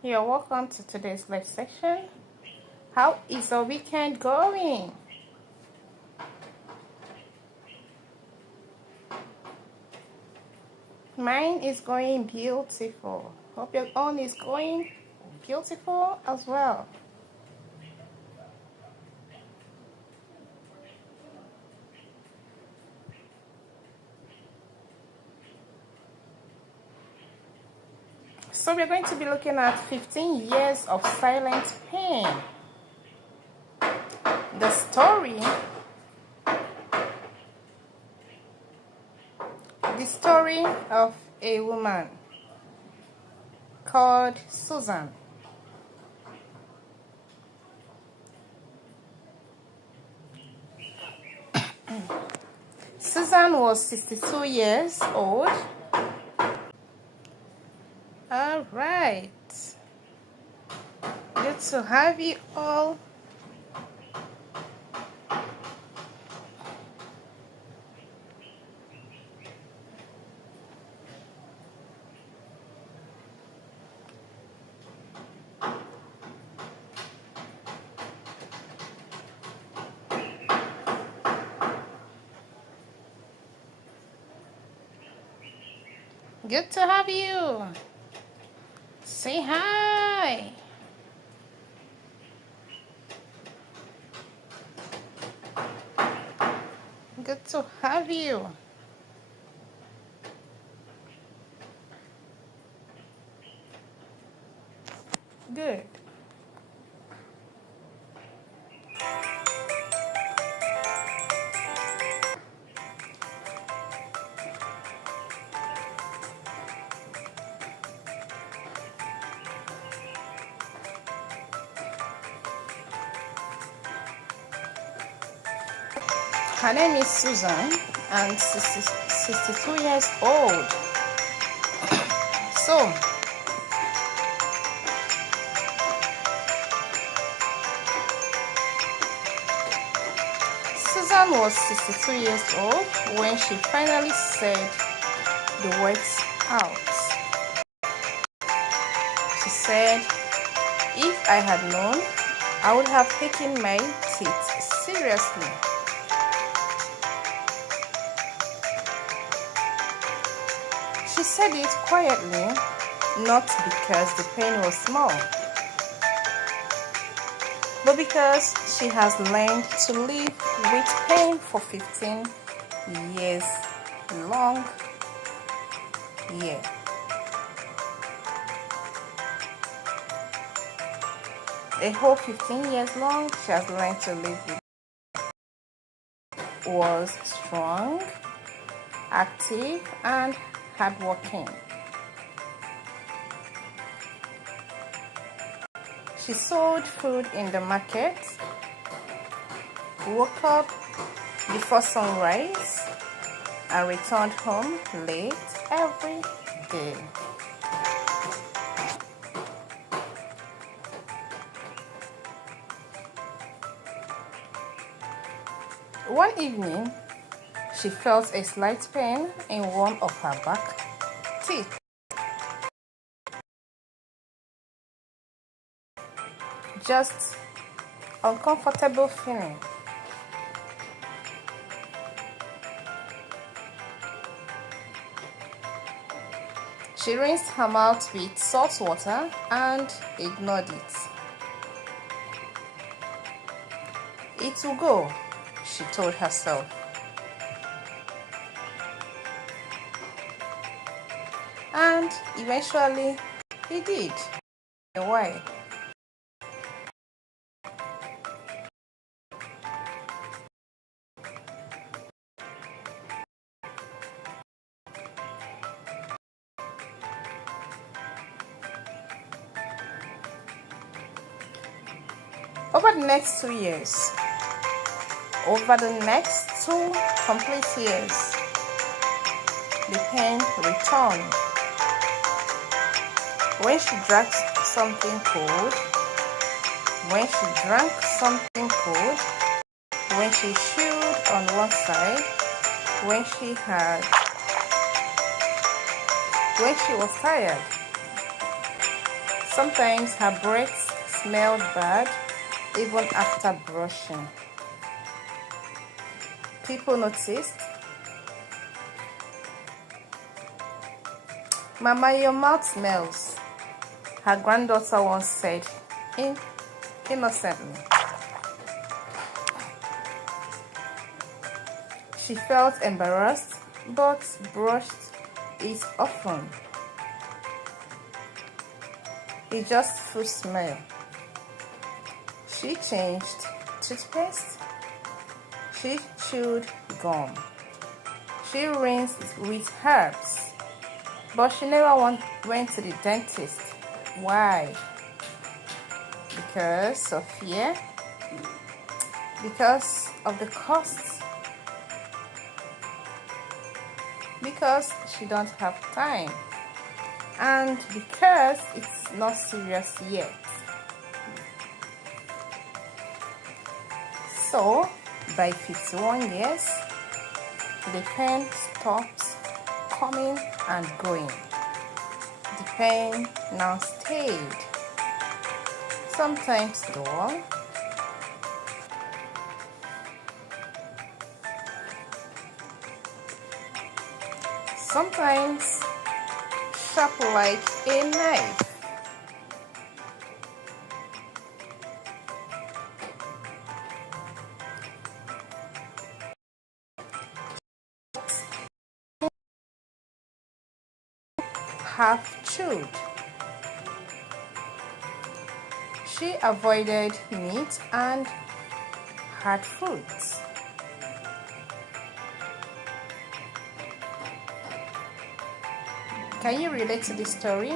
You're welcome to today's live session. How is the weekend going? Mine is going beautiful. Hope your own is going beautiful as well. So we're going to be looking at 15 years of silent pain. The story of a woman called Susan. Susan was 62 years old. All right. Good to have you all. Good to have you. Say hi. Good to have you. Good. Her name is Susan and 62 years old. So, Susan was 62 years old when she finally said the words out. She said, "If I had known, I would have taken my teeth seriously." She said it quietly, not because the pain was small, but because she has learned to live with pain for 15 years long. Yeah. A whole 15 years long, she has learned to live with. Was strong, active, and hardworking. She sold food in the market, woke up before sunrise, and returned home late every day. One evening, she felt a slight pain in one of her back teeth. Just uncomfortable feeling. She rinsed her mouth with salt water and ignored it. It will go, she told herself. And eventually, it did. Why? Over the next 2 years, over the next 2 complete years, the pain returned. When she drank something cold, when she chewed on one side, when she was tired. Sometimes her breath smelled bad even after brushing. People noticed. "Mama, your mouth smells," her granddaughter once said innocently. She felt embarrassed but brushed it often. "It's just food smell." She changed toothpaste. She chewed gum. She rinsed with herbs. But she never went to the dentist. Why? Because of fear? Because of the costs? Because she don't have time? And because it's not serious yet. So, by 51 years, the pain stopped coming and going. The pain now stayed. Sometimes dull, sometimes sharp like a knife. Half chewed. She avoided meat and hard foods. Can you relate to this story?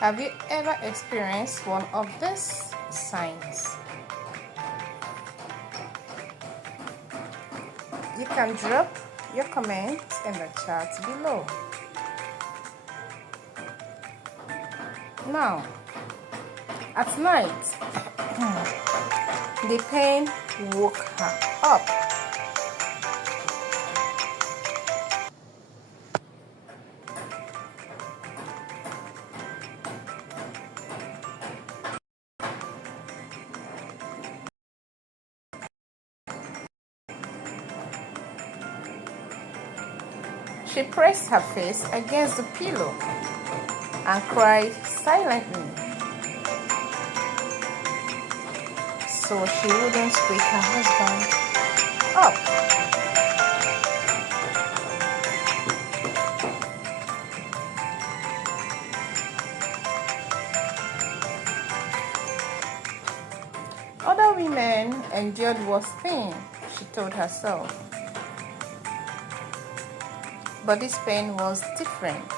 Have you ever experienced one of these signs? You can drop your comments in the chat below. Now, at night, the pain woke her up. She pressed her face against the pillow and cried silently so she wouldn't wake her husband up. Other women endured worse pain, she told herself. But this pain was different.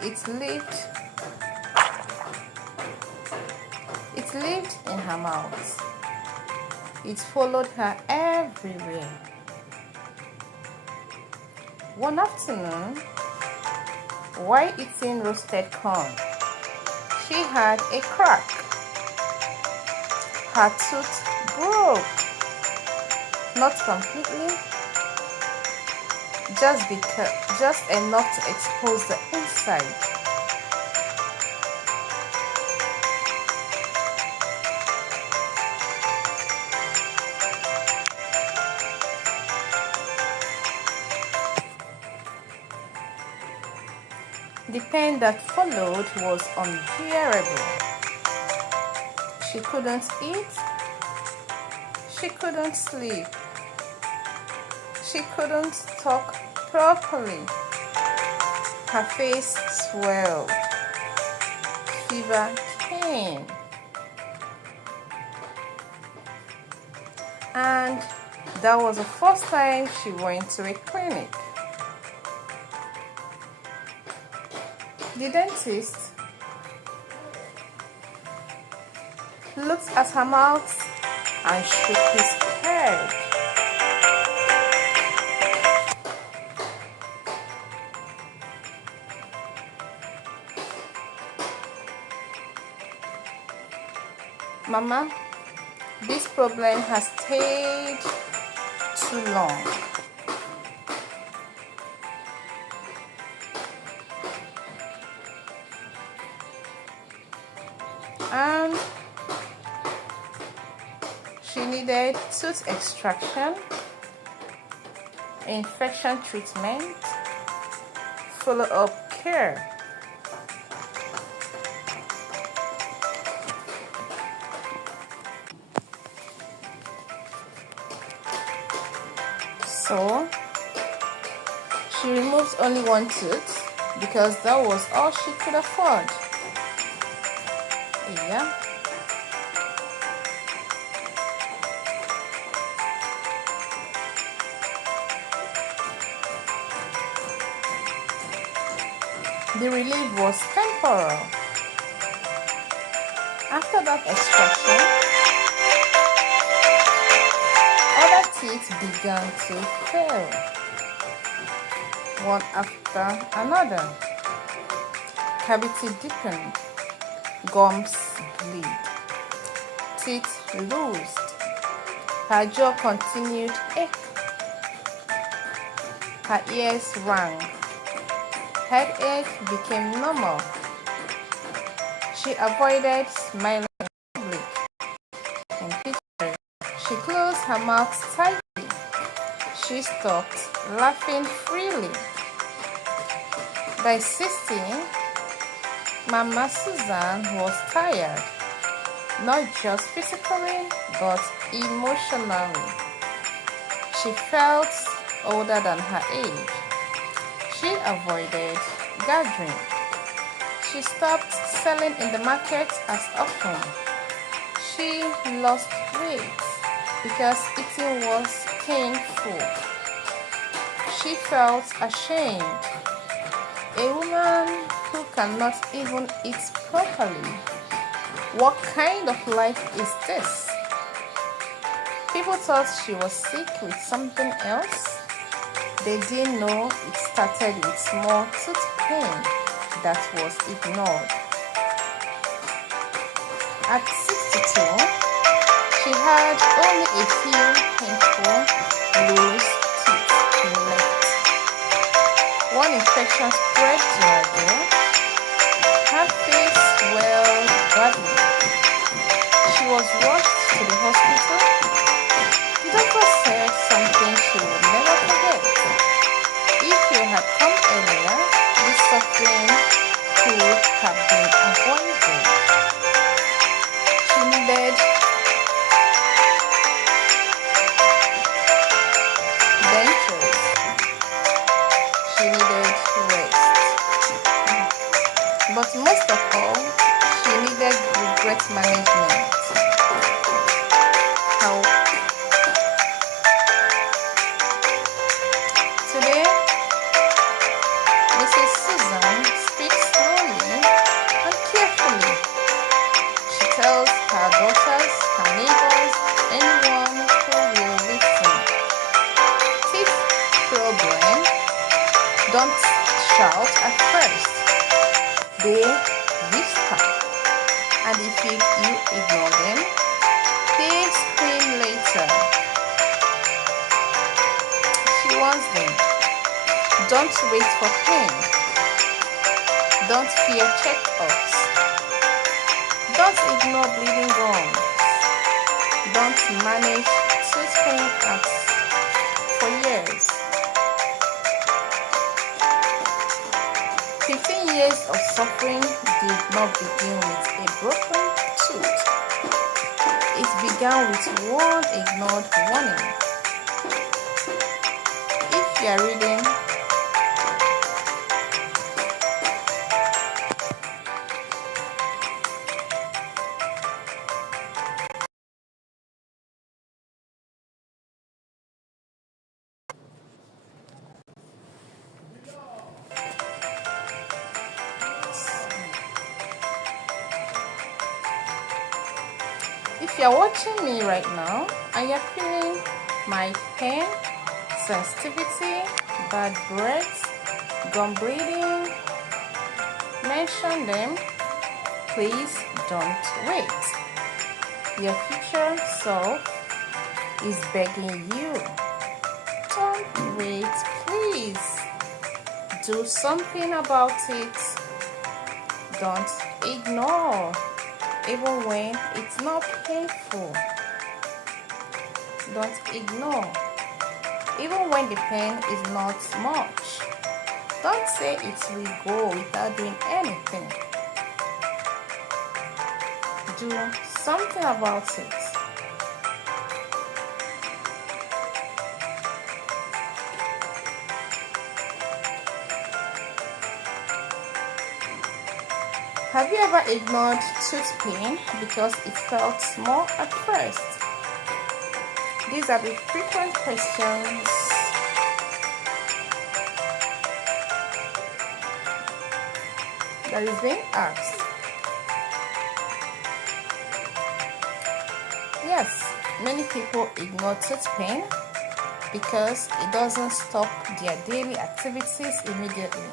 It lived in her mouth. It followed her everywhere. One afternoon, while eating roasted corn, she had a crack. Her tooth broke. Not completely, just enough to expose the inside. The pain that followed was unbearable. She couldn't eat. She couldn't sleep. She couldn't talk properly. Her face swelled. Fever came. And that was the first time she went to a clinic. The dentist looked at her mouth and shook his head. "Mama, this problem has stayed too long." And she needed tooth extraction, infection treatment, follow-up care. So she removed only one tooth because that was all she could afford. Yeah. The relief was temporal. After that extraction, other teeth began to fail, one after another. Cavity deepened, gums bleed, teeth loosed. Her jaw continued ache. Her ears rang. Headache became normal. She avoided smiling in public. In pictures, she closed her mouth tightly. She stopped laughing freely. By 16, Mama Susan was tired, not just physically, but emotionally. She felt older than her age. She avoided gathering. She stopped selling in the market as often. She lost weight because eating was painful. She felt ashamed. A woman who cannot even eat properly. What kind of life is this? People thought she was sick with something else. They didn't know it started with small tooth pain that was ignored. At 62, she had only a few painful loose teeth left. One infection spread to her jaw. Her face swelled badly. She was rushed to the hospital. The doctor said something she would never forget. If you had come earlier, this suffering could have been avoided. She needed dentures. She needed rest. But most of all, she needed regret management. Today, Mrs. Susan speaks slowly and carefully. She tells her daughters, her neighbors, anyone who will listen. Teeth problem, don't shout at first. They whisper, and if you ignore them, they scream later. She warns them, don't wait for pain. Don't fear checkups. Don't ignore bleeding gums. Don't manage tooth pain for years. 15 years of suffering did not begin with a broken tooth. It began with one ignored warning. If you are reading If you're watching me right now and you're feeling my pain, sensitivity, bad breath, gum bleeding, mention them. Please don't wait. Your future self is begging you. Don't wait, please. Do something about it. Don't ignore. even when it's not painful. Don't ignore, even when the pain is not much. Don't say it will go without doing anything. Do something about it. Have you ever ignored tooth pain because it felt small at first? These are the frequent questions that is being asked. Yes, many people ignore tooth pain because it doesn't stop their daily activities immediately.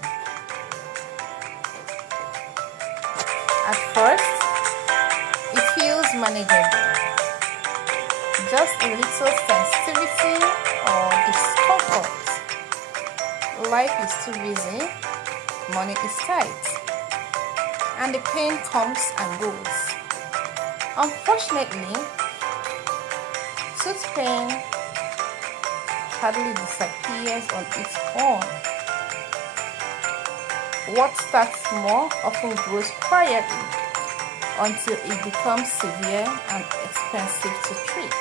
At first, it feels manageable. Just a little sensitivity or discomfort. Life is too busy, money is tight, and the pain comes and goes. Unfortunately, tooth pain hardly disappears on its own. What starts small often grows quietly until it becomes severe and expensive to treat.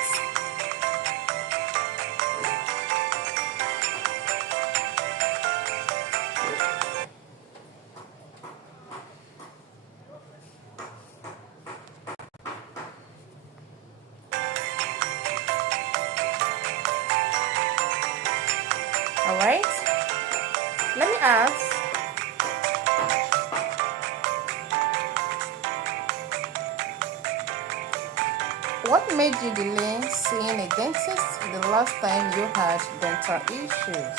Alright, let me ask, what made you delay seeing a dentist the last time you had dental issues?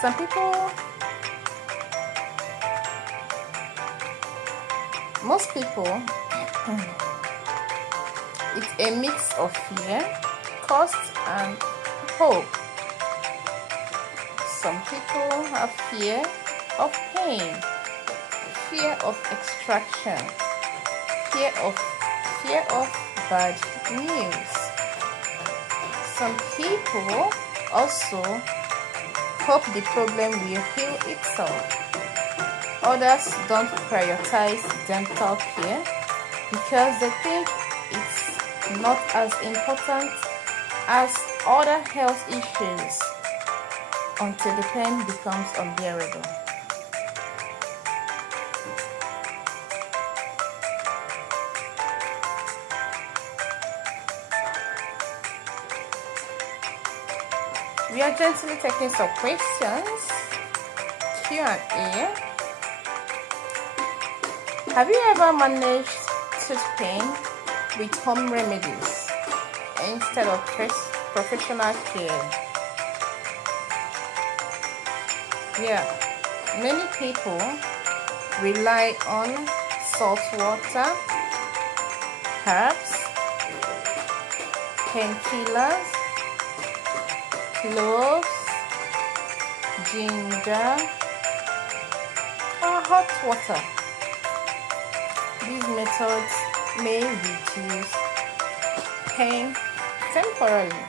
Some people, most people, it's a mix of fear, cost, and hope. Some people have fear of pain, fear of extraction, fear of bad news. Some people also hope the problem will heal itself. Others don't prioritize dental care because they think it's not as important as other health issues until the pain becomes unbearable. We are gently taking some questions. Q&A. Have you ever managed tooth pain with home remedies instead of professional care? Yeah, many people rely on salt water, herbs, painkillers, cloves, ginger, or hot water. These methods may reduce pain temporarily.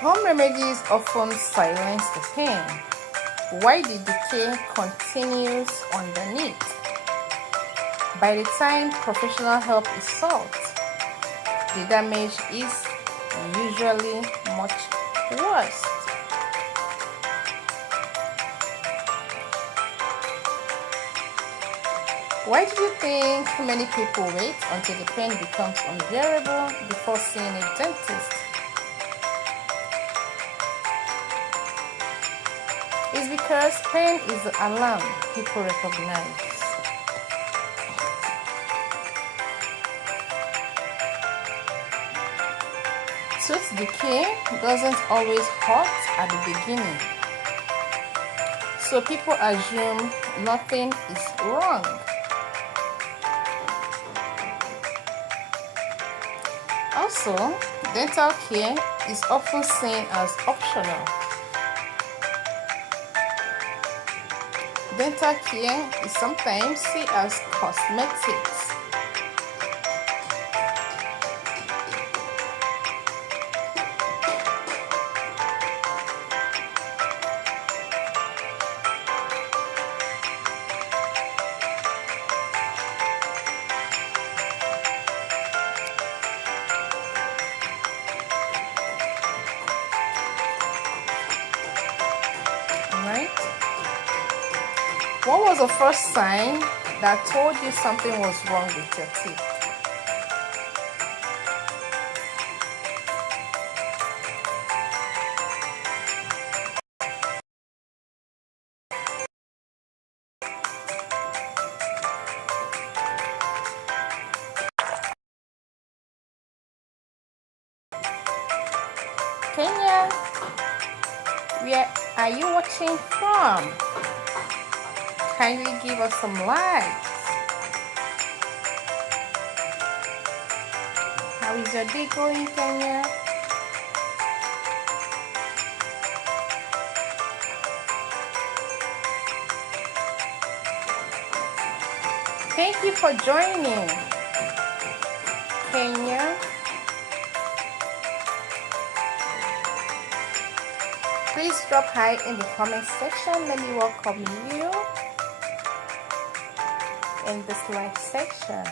Home remedies often silence the pain, while the decay continues underneath. By the time professional help is sought, the damage is usually much worse. Why do you think many people wait until the pain becomes unbearable before seeing a dentist? It's because pain is the alarm people recognize. Tooth decay doesn't always hurt at the beginning, so people assume nothing is wrong. Also, Dental care is often seen as optional. Dental care is sometimes seen as cosmetics. Alright? What was the first sign that told you something was wrong with your teeth? Kenya, where are you watching from? Kindly give us some likes. How is your day going, Kenya? Thank you for joining, Kenya. Please drop hi in the comment section. Let me welcome you in this live section.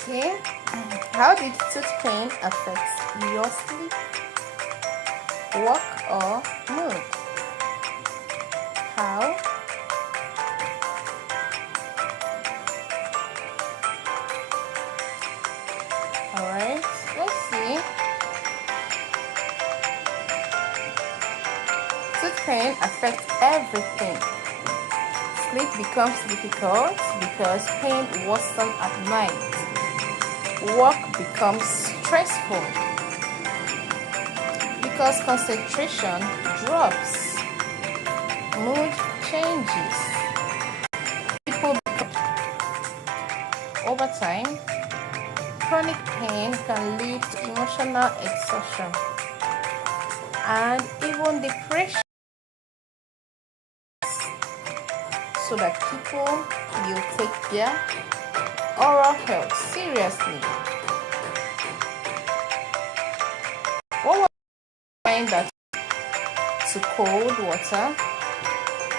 Okay, how did tooth pain affect your sleep, work, or mood? How? Alright, let's see. Tooth pain affects everything. Sleep becomes difficult because pain worsens at night. Work becomes stressful because concentration drops. Mood changes. Over time, chronic pain can lead to emotional exhaustion and even depression, so that people will take their oral health seriously. What was the sign that to cold water,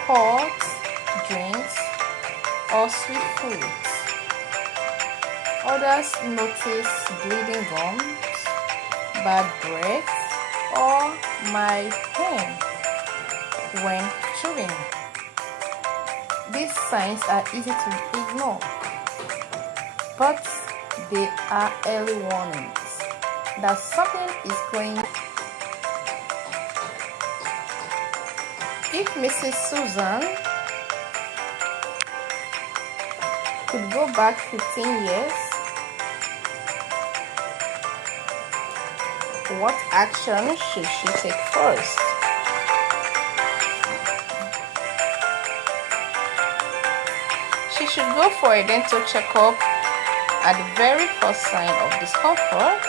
hot drinks, or sweet foods? Others notice bleeding gums, bad breath, or mild pain when chewing. These signs are easy to ignore, but they are early warnings that something is going. If Mrs. Susan could go back 15 years, what action should she take first? She should go for a dental checkup at the very first sign of discomfort,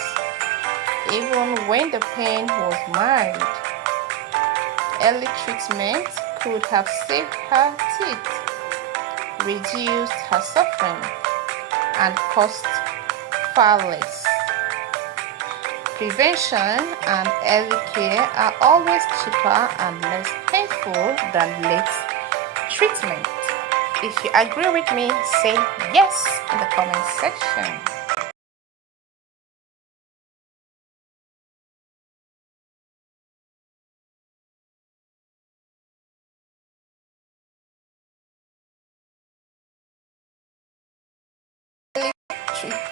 even when the pain was mild. Early treatment could have saved her teeth, reduced her suffering, and cost far less. Prevention and early care are always cheaper and less painful than late treatment. If you agree with me, say yes in the comment section.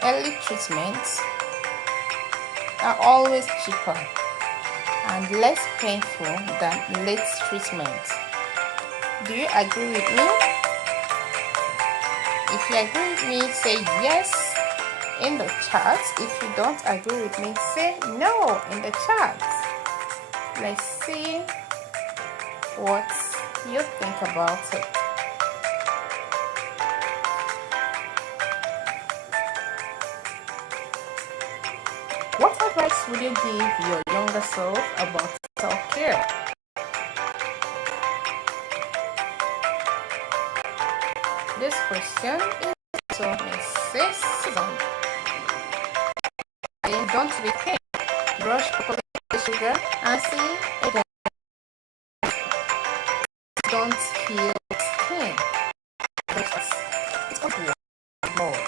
Early treatments are always cheaper and less painful than late treatment. Do you agree with me? If you agree with me, say yes in the chat. If you don't agree with me, say no in the chat. Let's see what You think about it. What advice would you give your younger self about self-care? This question is to Mrs. Susan. Don't be pain. Brush properly with sugar and see again. Don't feel skin. It's not more.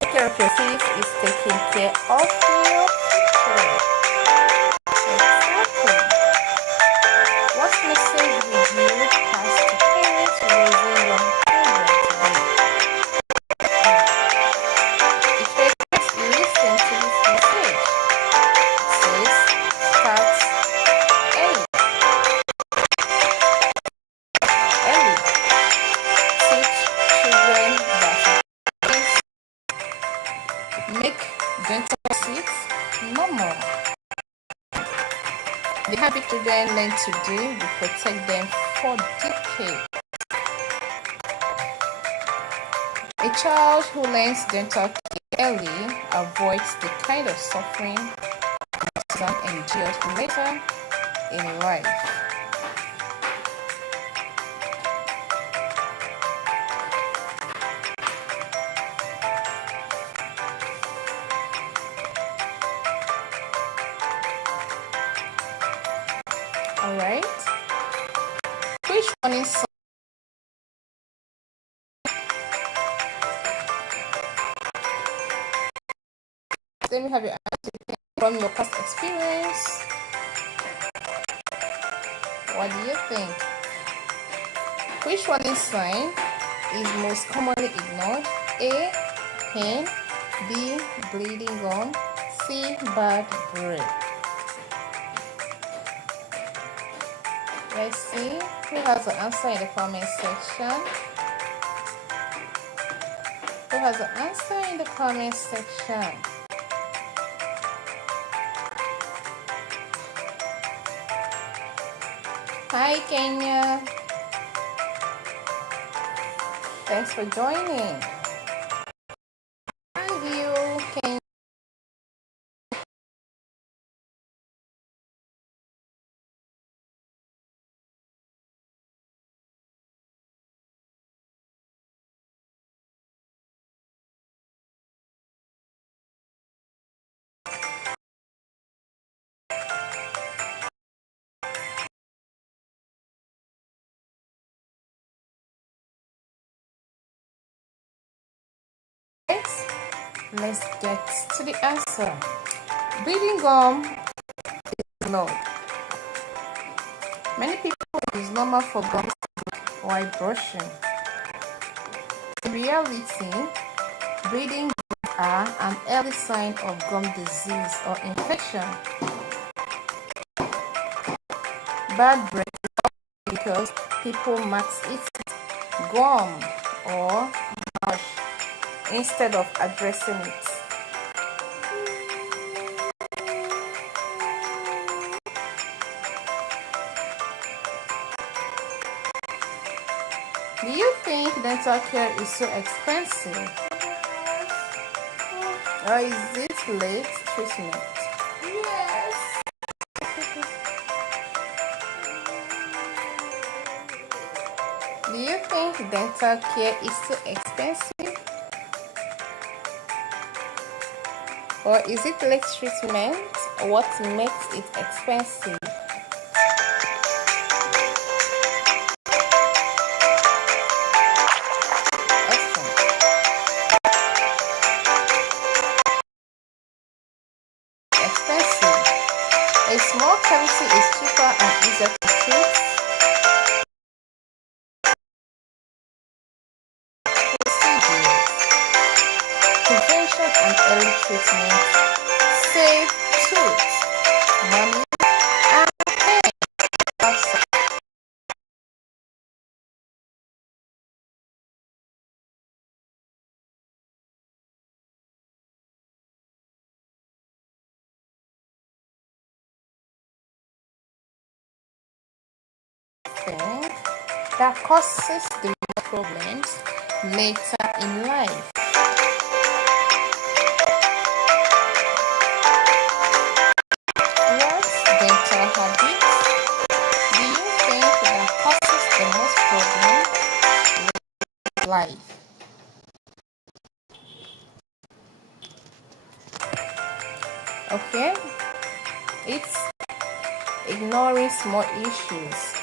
Take care of your face is taking care of your future. Exactly. What message would you pass to parents raising young children today? If parents listen to this message, it says start early. Early. Teach children that make dental sweets normal. The habit children learn today will protect them for decades. A child who learns dental care early avoids the kind of suffering some endured later in life. Alright? Which one is let me have your answer from your past experience. What do you think? Which one is sign is most commonly ignored? A. Pain. B. Bleeding gum. C. Bad breath. Let's see who has the answer in the comment section. Who has the answer in the comment section? Hi Kenya. Thanks for joining. Hi you, Kenya. Let's get to the answer. Bleeding gum is not. Many people use normal for gums while brushing. In reality, bleeding gums are an early sign of gum disease or infection. Bad breath is because people max it gum or brush instead of addressing it. Do you think dental care is so expensive? Or is it late treatment? Yes. Do you think dental care is too expensive? Or is it late treatment? What makes it expensive? Awesome. Expensive. A small cavity is cheaper and easier to treat. Procedures. Prevention and early treatment save tooth, money, thing that causes the problems later in life? What dental habits do you think that causes the most problems in life? Okay, it's ignoring small issues,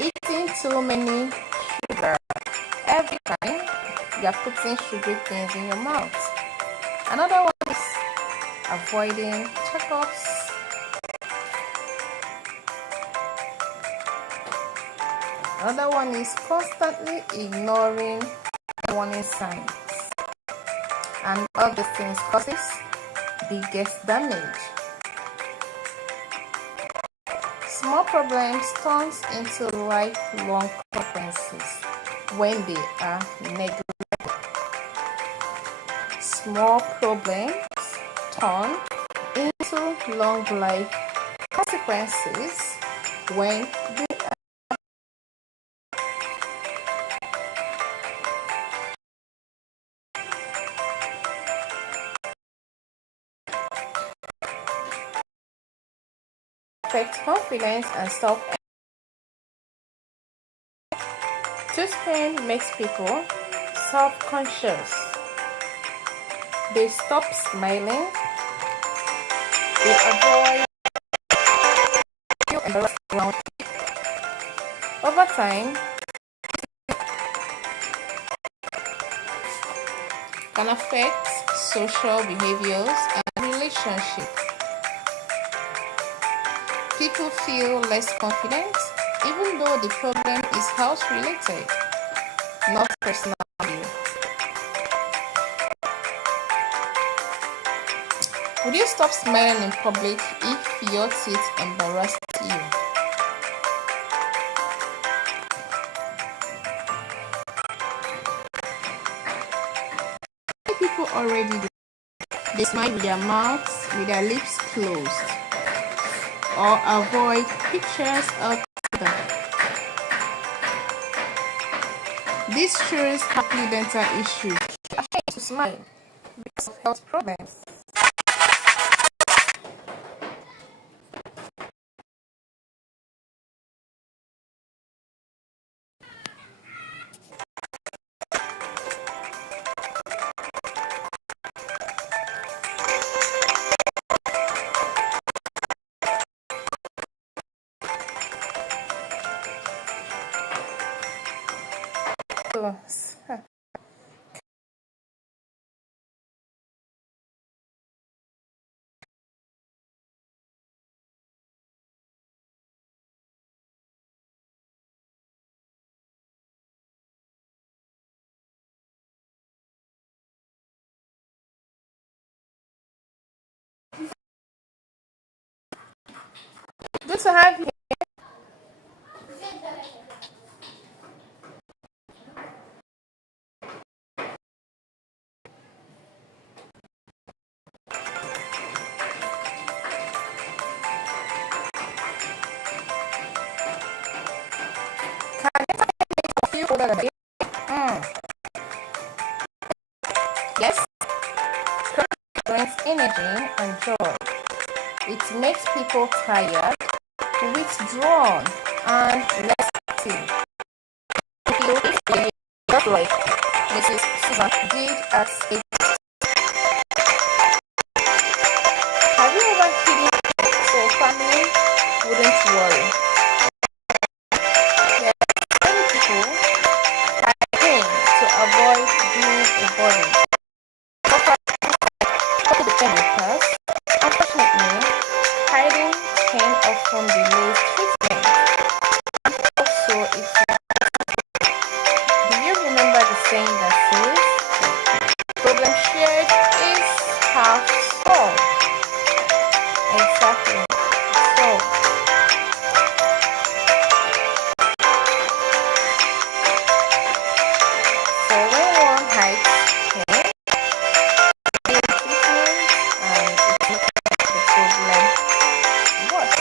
eating too many sugar every time you're putting sugary things in your mouth. Another one is avoiding checkups. Another one is constantly ignoring warning signs. And all these things causes biggest damage. Small problems turns into lifelong consequences when they are neglected. Small problems turn into long life consequences when they affect confidence and self-esteem. Tooth pain makes people self-conscious. They stop smiling. They avoid embarrassing around people. Over time, can affect social behaviors and relationships. People feel less confident even though the problem is health related, not personal value. Would you stop smiling in public if your teeth embarrassed you? Many people already do. They smile with their mouths, with their lips closed, or avoid pictures of them. This shows happy dental issues. Ashamed to smile because of health problems. So, good to have you. Feel better. Yes, brings energy and joy. It makes people tired, withdrawn, and less active. Just like Mrs. Susan did at age. Have you ever hidden so family wouldn't worry? Yes, many people hide to avoid being a burden. Because, unfortunately, hiding can often delay treatment. Also, do you remember the saying that says, problem shared is half solved? Exactly. So, when one hides pain, treatment, and it makes the problem worse.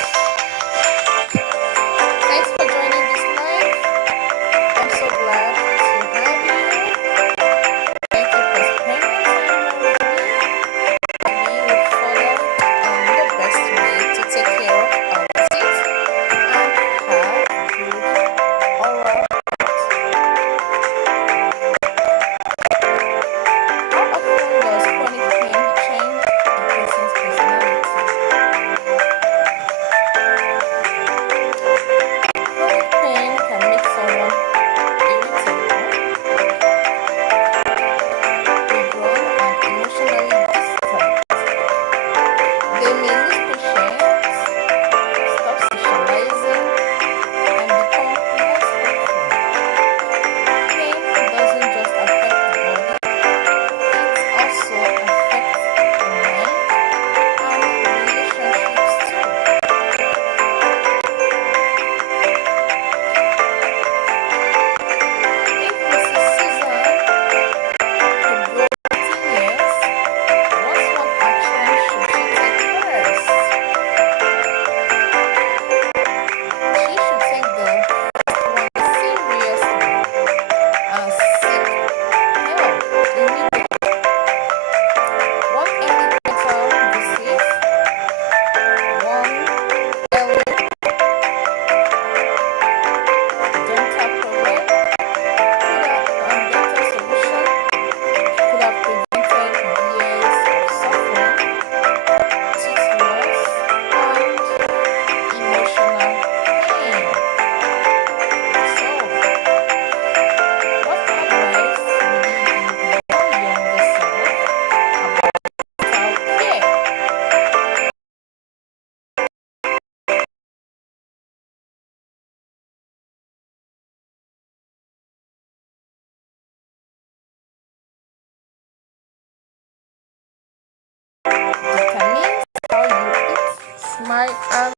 determines how you eat, smile, and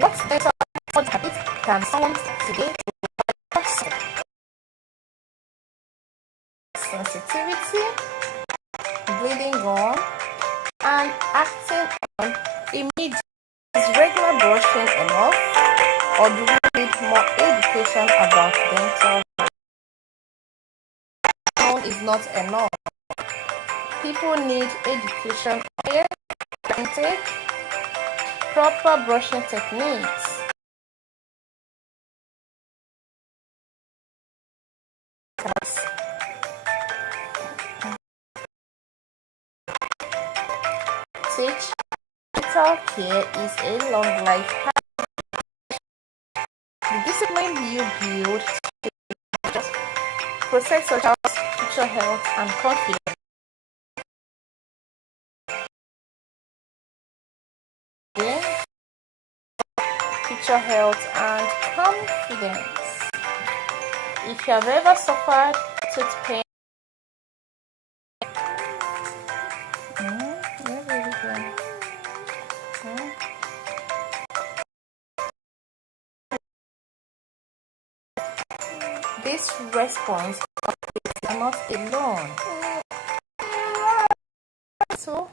what dental food habit can someone today develop? Sensitivity, bleeding gum, and acting on immediate. Is regular brushing enough, or do we need more education about dental? Alone is not enough. People need education on hair intake, proper brushing techniques. Teach dental care is a long life habit. The discipline you build protects your child's future health and confidence. Again, future health and confidence. If you have ever suffered tooth pain, this response is not alone. So